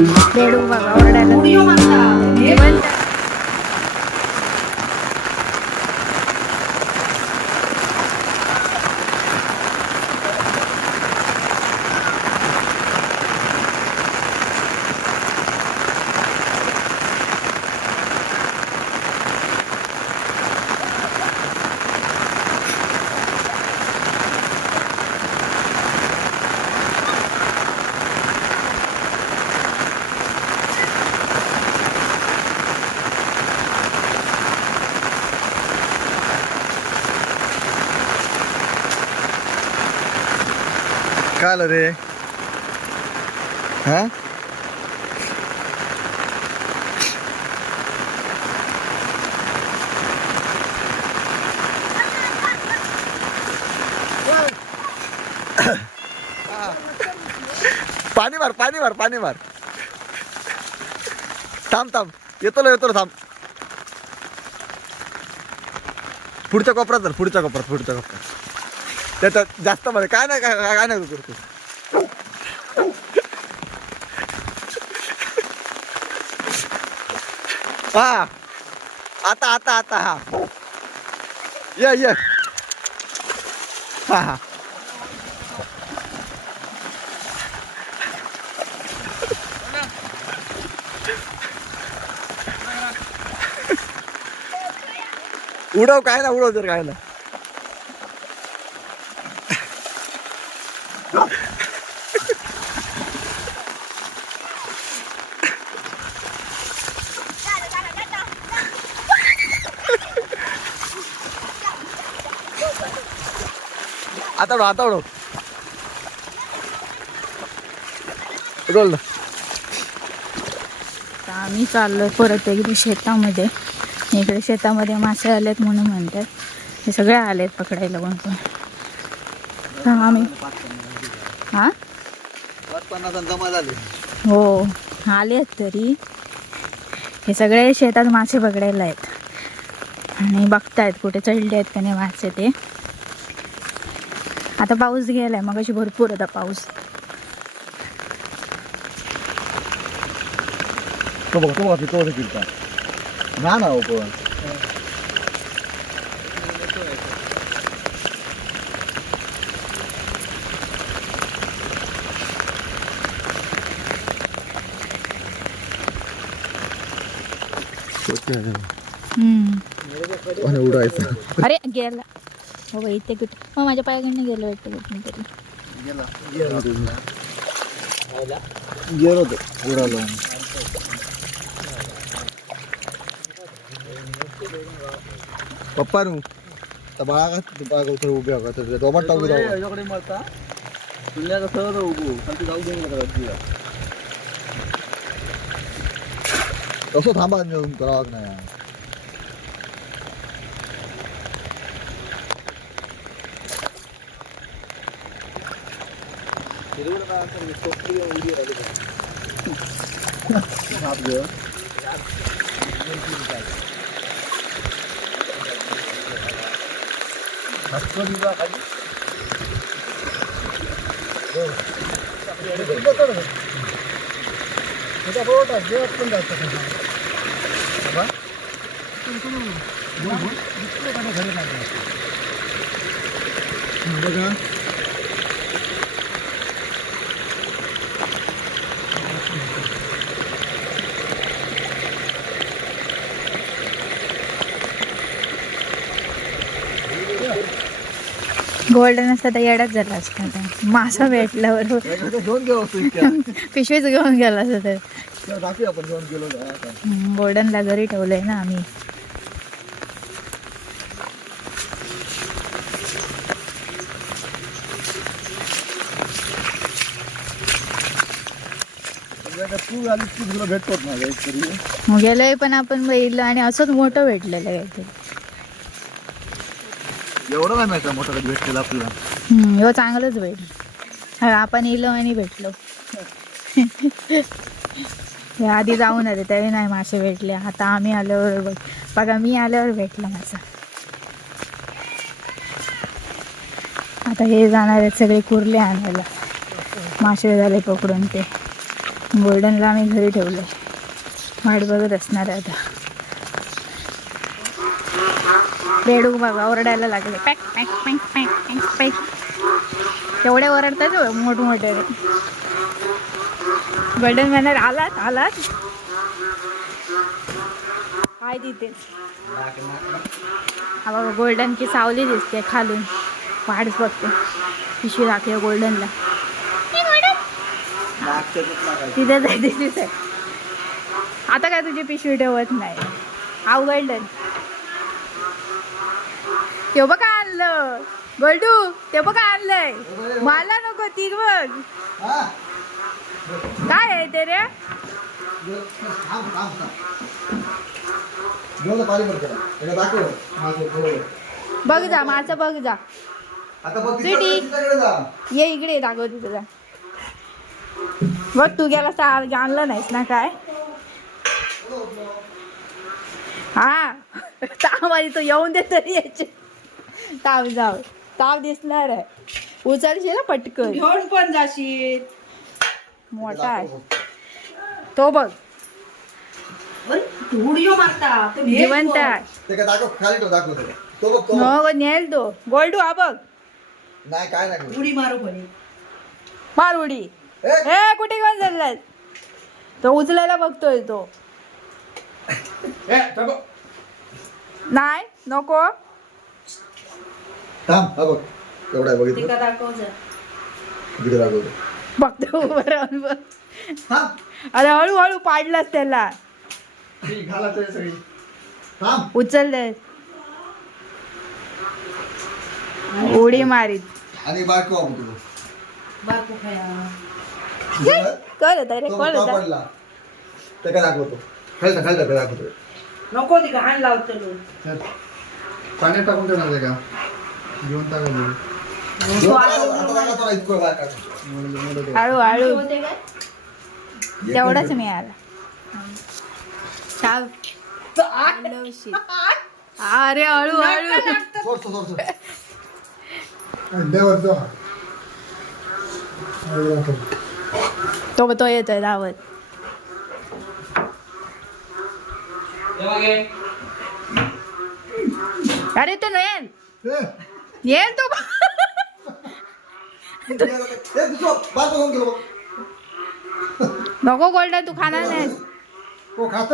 बेडू बघा ओरडायला जिवंत काय आलं रे. हा? पाणी मार पाणी मार पाणी मार. थांब थांब. येतो येतो थांब. पुढच्या कोपऱ्यात पुढच्या कोपऱ्यात पुढच्या कोपऱ्यात. त्याच्यात जास्त मला काय नाही काय काय नाही करतो हा. आता आता आता हा. ये ये. हा हा. उडव काय ना उडव जर काय ना आता उडव आता उडव. उडवलं. आम्ही चाललोय परत एकदा शेतामध्ये. इकडे शेतामध्ये मासे आलेत म्हणून म्हणतात. हे सगळे आलेत पकडायला कोण पण हां आम्ही. हां? हो आले आहेत हो तरी. हे सगळे शेतात मासे पकडायला आहेत. आणि बघतायत कुठे चढले आहेत का नाही मासे ते. आता पाऊस गेलाय मग अशी भरपूर आता पाऊस. तो बघतो ना ना हो पण हम्म. आणि उडायचं अरे गेला हो बाई इथे कुठे मग माझ्या पायाकडनं गेलं वाटतं कुठून तरी गेलो तो उडालो पप्पा नु तर बाळा का तू बाळा उतर उभे होगा तर दोबाट टाकू जाऊ याच्याकडे मरता तुला कसं उभू खाली जाऊ दे मला 여섯 다만 좀 들어가 그냥 Kita bawa tak dia pun dah terkenal. बघा गोल्डन असतं तर येडाच झाला असता. मासा भेटल्यावर. पिशवीच घेऊन गेला असता तर. तेव्हा दाखवूया आपण घेऊन गेलो का? आता. हम्म, गोल्डनला घरी ठेवलंय ना आम्ही. म्हणजे तू आलीस की तुला भेटतोच ना काहीतरी मग गेलोय पण आपण बघितलं आणि असंच मोठं भेटलेलं काहीतरी एवढं नाही माहिती मोठं कधी भेटलेलं आपल्याला? चांगलंच भेटलं. आपण इलो आणि भेटलो. हे आधी जाऊन आले तरी नाही मासे भेटले. आता आम्ही आल्यावर बघ. बघा मी आल्यावर भेटला मासा आता हे जाणार आहेत सगळे कुर्ले आणायला. मासे झाले पकडून ते. गोल्डनला आम्ही घरी ठेवलं. वाट बघत असणार आहे आता. बेडूक बघा ओरडायला लागले. पॅक पॅक पॅक पॅक पॅक पॅक. एवढे ओरडतात मोठमोठे. गोल्डन मॅनर आलात आलात. काय तिथे. हा बाबा गोल्डन की सावली दिसते खालून. वाढच बघते. पिशवी राखली गोल्डनला तिथे जाय तिथेच आहे. आता काय तुझी पिशवी ठेवत नाही? अवघडलं ते बघा आणलं. गोल्डू ते बघा आणलंय. मला नको ती बघ. काय आहे ते रे? बघ जा माझं बघ जा. स्वीटी. ये इकडे दाखव तुला बघ तू गेला आणलं नाहीस ना काय? हा. ताव आली तो येऊन दे तरी याचे. ताव जाव ताव दिसणार आहे. उचलशील ना पटकन? घेऊन पण जाशील. मोठा आहे. तो बघ. जिवंत. आहे. ते काय दाखव खाली ठेव दाखव त्याला. तो बघ तो बघ. हो नेल तो. गोल्डू हा बघ. नाही काय नाही उडी मारू मार उडी. ए, ए कुठे घेऊन चाललाय? तो उचलायला बघतोय तो. ए, थांब. नाही नको. थांब हा बघ. एवढा आहे बघितलं? दाखव जा तिकडे दाखवतो बघतो उभं राहून बघ अरे हळूहळू पाडलास त्याला. उचलले उडी मारीत. आणि बारको आपण तुला बारको खाया तिकडं कर होता रे तो कोण तो होता पडला. ते काय दाखवतो? खालता खालता ते दाखवतो. नको ती घाण लावतो पाण्यात टाकून ठेवणार आहे का? घेऊन. हळू हळू होते काय? तेवढाच मिळाला. अरे हळू हळू तो तो येतोय धावत अरे तो येईल. येईल तो नको गोल्डा तू खाणार नाही तो हो, खात